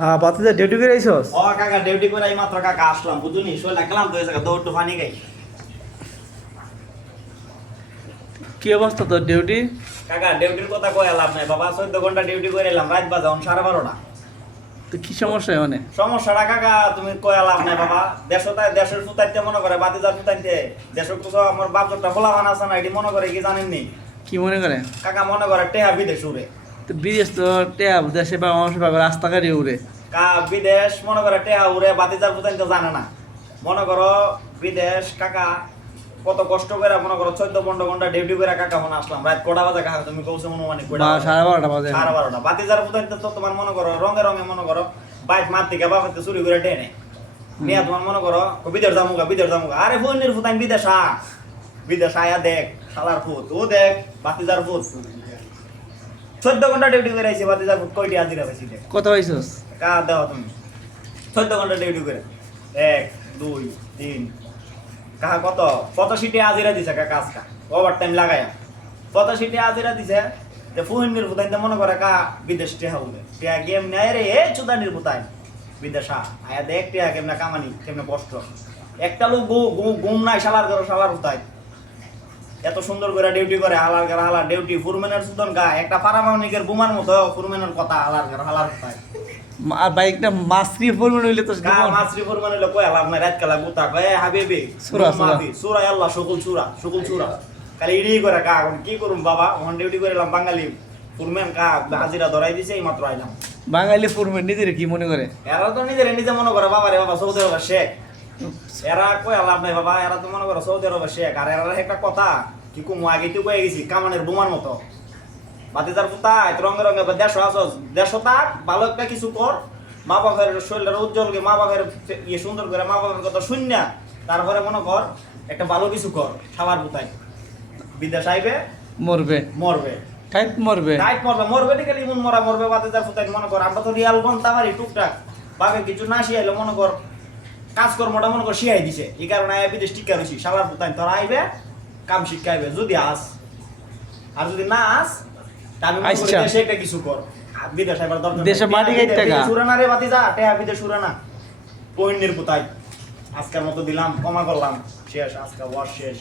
হ্যাঁ ডিউটি করে আইসস? ও কাকা ডিউটি করে মাত্র কাকা আসলাম বুঝুনি? শোলা দৌড় পানি গাই কি অবস্থা তোর ডিউটি কাকা ডিউটির কথা কয়ে লাভ নাই বাবা চোদ্দ ঘণ্টা ডিউটি করে এলাম রাত সাড়ে বারোটা। তো কি সমস্যা মানে সমস্যাটা কাকা তুমি কয়ে লাভ নাই বাবা। দেশতায় দেশের ফুতাইতে মনে করে বাতিজার ফুতাইতে দেশের কুসো আমার বাপ একটা বান আছে না এটি মনে করে কি জানেননি কি মনে করে? কাকা মনে করে টেহা বিদেশ উড়ে। তো বিদেশ তো ট্যাব দেশে বা মানুষের পাবে রাস্তাঘাটে উড়ে। কা বিদেশ মনে করে টেহা উড়ে বাতিজার ফুতাইতে জানে না। মনে করো বিদেশ কাকা কত কষ্ট করে মনে করো চোদ্দ পনেরো ঘণ্টা ডিউটি করে কাকা মনে আসলাম। রাত কটা বাজে কাকা? তুমি কৌশল বা বাজে? সাড়ে বারোটা বাজে। সাড়ে বারোটা। বাতিজার ফুটাইতে তো তোমার মনে করো রঙে রঙে মনে করো বাইক মার থেকে বাবাতে চুরি করে টেনে। নিয়ে তোমার মনে করো বিদেশ জামুগা বিদেশ জামুগা আরে ফোনের ফুটাই বিদেশ আ বিদেশ আয়া দেখ শালার ফুট ও দেখ বাতিজার ফুট চোদ্দ ঘণ্টা ডিউটি করে আইছি বাতিজার ফুট কয়টি হাজিরা পাইছি কত পাইছস? কা দেওয়া তুমি চোদ্দ ঘণ্টা ডিউটি করে এক দুই তিন। কাহা কত? কত সিটে হাজিরা দিছে কা কাজটা ওভার টাইম লাগায়া কত সিটে হাজিরা দিছে? যে ফুহিনীর ফুতাইতে মনে করে কা বিদেশ টেহা উঠে টেহা গেম নেয় রে এ চুদানির ফুতাই বিদেশা আয়া দেখ টেহা কেমনে কামানি কেমনে কষ্ট। একটা লোক গুম নাই শালার করে শালার ফুতাই এত সুন্দর করে ডিউটি করে হালার করে হালার ডিউটি ফুরমেনের সুতন গা একটা পারামানিকের বুমার মতো ফুরমেনের কথা হালার করে হালার মা- আর বাইকটা মাসরি ফোন হইলে তো কা মাছরি ফরমান হইল কয় লাভ নাই রাত কালা গুতা কয় হাবিবি সুরা, সুরা। সুরা আল্লাহ সকল সুরা সকল সুরা। খালি ইডি করে কা এখন কি করুম বাবা? ওখান ডিউটি করে এলাম বাঙালি। ফুরমেন কা হাজিরা ধরাই দিছে এই মাত্র আইলাম। বাঙালি ফুরমেন নিজের কি মনে করে? এরা তো নিজের নিজে মনে করে বাবা রে বাবা সৌদি আরবের শেখ। এরা কয় লাভ নাই বাবা এরা তো মনে করে সৌদি আরবের শেখ আর এরা একটা কথা কি কুমু আগে তুই কয়ে গেছি কামানের বোমার মতো। বাতিদার পুতা রঙে রঙে বা দেশ আসস দেশ থাক ভালো একটা কিছু কর। মা বাবার শরীরের উজ্জ্বল মা বাবার ইয়ে সুন্দর করে মা বাবার কথা শূন্য তারপরে মনে কর একটা ভালো কিছু কর খাবার পুতাই বিদেশ আইবে মরবে। মরবে। ঠাইত মরবে। টাইট মরবে মরবে ঠিক আছে ইমন মরা মরবে বাতিদার পুতাই মনে কর আমরা তো রিয়াল বনতে পারি টুকটাক। বাকে কিছু না শিয়াইলে মনে কর কাজকর্মটা মনে কর শিয়াই দিছে। এই কারণে আয় বিদেশ টিকা রয়েছি সালার পুতাই তোরা আইবে কাম শিখাইবে যদি আস। আর যদি না আস তাহলে আচ্ছা। দেশে একটা কিছু কর। বিদেশ আইবার দরকার দেশে মাটি গাইতে গা। সুরানা রে বাতি যা টেহা বিদেশ সুরানা না। পহিনীর পুতাই। আজকের মতো দিলাম ক্ষমা করলাম। শেষ আজকে ওয়াশ শেষ।